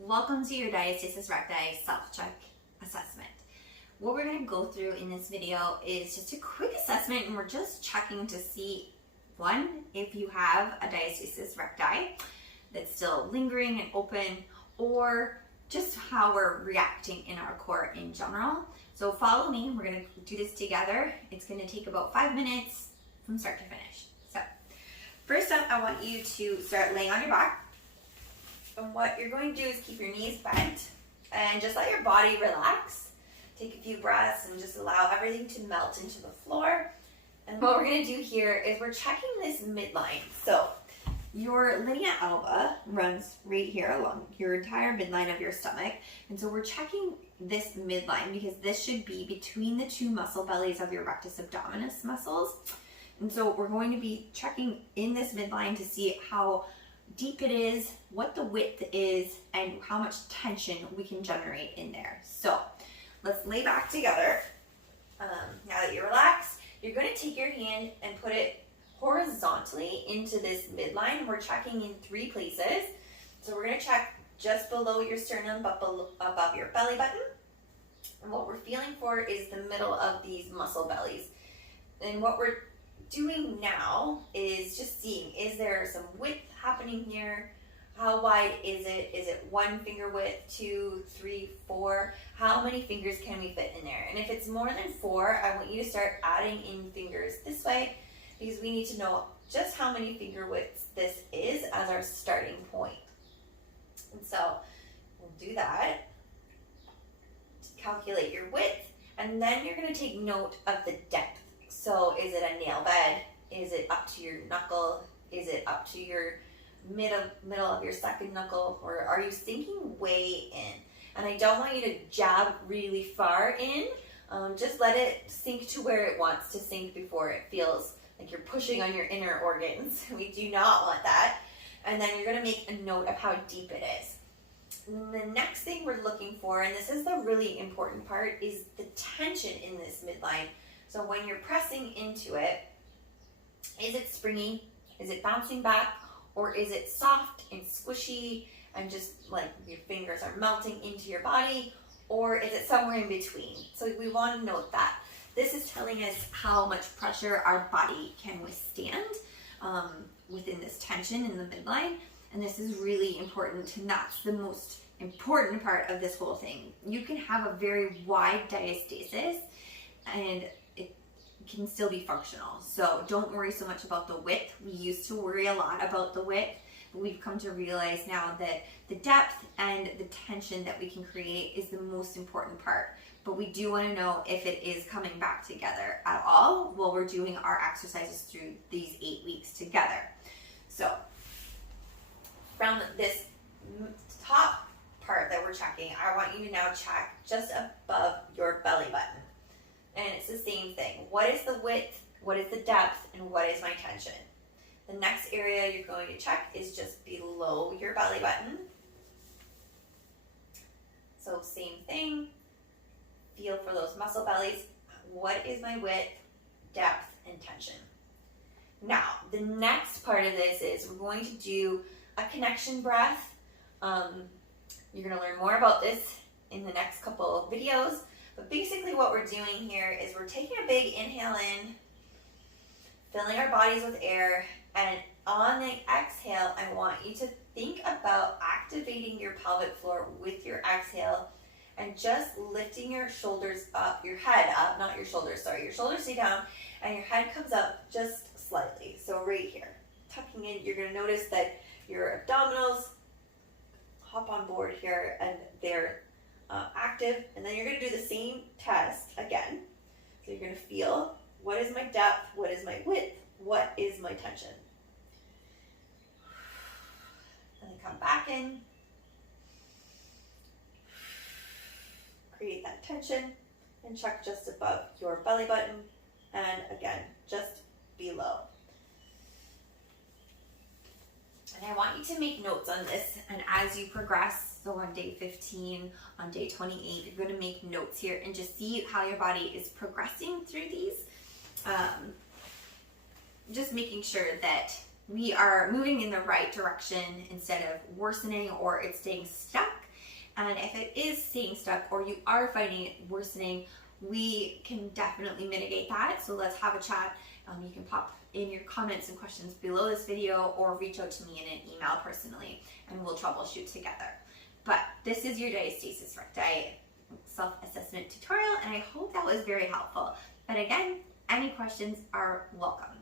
Welcome to your Diastasis Recti self-check assessment. What we're going to go through in this video is just a quick assessment, and we're just checking to see, one, if you have a diastasis recti that's still lingering and open, or just how we're reacting in our core in general. So follow me, we're going to do this together. It's going to take about 5 minutes from start to finish. So first up, I want you to start laying on your back. And what you're going to do is keep your knees bent and just let your body relax. Take a few breaths and just allow everything to melt into the floor. And what we're going to do here is we're checking this midline. So your linea alba runs right here along your entire midline of your stomach. And so we're checking this midline because this should be between the two muscle bellies of your rectus abdominis muscles. And so we're going to be checking in this midline to see how deep it is, what the width is, and how much tension we can generate in there. So let's lay back together. Now that you're relaxed, you're going to take your hand and put it horizontally into this midline. We're checking in 3 places. So we're going to check just below your sternum but above your belly button. And what we're feeling for is the middle of these muscle bellies. And what we're doing now is just seeing, is there some width happening here? How wide is it? Is it 1 finger width, 2, 3, 4? How many fingers can we fit in there? And if it's more than 4, I want you to start adding in fingers this way, because we need to know just how many finger widths this is as our starting point. And so we'll do that to calculate your width, and then you're going to take note of the depth. So is it a nail bed? Is it up to your knuckle? Is it up to your middle of your second knuckle? Or are you sinking way in? And I don't want you to jab really far in. Just let it sink to where it wants to sink before it feels like you're pushing on your inner organs. We do not want that. And then you're going to make a note of how deep it is. And the next thing we're looking for, and this is the really important part, is the tension in this midline. So when you're pressing into it, is it springy? Is it bouncing back? Or is it soft and squishy and just like your fingers are melting into your body? Or is it somewhere in between? So we want to note that. This is telling us how much pressure our body can withstand within this tension in the midline. And this is really important, and that's the most important part of this whole thing. You can have a very wide diastasis and can still be functional. So don't worry so much about the width. We used to worry a lot about the width, but we've come to realize now that the depth and the tension that we can create is the most important part. But we do want to know if it is coming back together at all while we're doing our exercises through these 8 weeks together. So from this top part that we're checking, I want you to now check just above your belly button. And it's the same thing. What is the width? What is the depth? And what is my tension? The next area you're going to check is just below your belly button. So same thing. Feel for those muscle bellies. What is my width, depth, and tension? Now, the next part of this is we're going to do a connection breath. You're going to learn more about this in the next couple of videos. But basically what we're doing here is we're taking a big inhale in, filling our bodies with air, and on the exhale, I want you to think about activating your pelvic floor with your exhale and just lifting your shoulders up, your head up, not your shoulders, sorry, your shoulders stay down, and your head comes up just slightly. So right here, tucking in, you're gonna notice that your abdominals hop on board here and they're active, and then you're going to do the same test again. So you're going to feel, what is my depth, what is my width, what is my tension? And then come back in, create that tension, and check just above your belly button, and again, just below. And I want you to make notes on this, and as you progress, so on day 15, on day 28, you're going to make notes here and just see how your body is progressing through these. Just making sure that we are moving in the right direction instead of worsening or it's staying stuck. And if it is staying stuck or you are finding it worsening, we can definitely mitigate that. So let's have a chat. You can pop in your comments and questions below this video or reach out to me in an email personally and we'll troubleshoot together. But this is your Diastasis Recti self-assessment tutorial, and I hope that was very helpful. But again, any questions are welcome.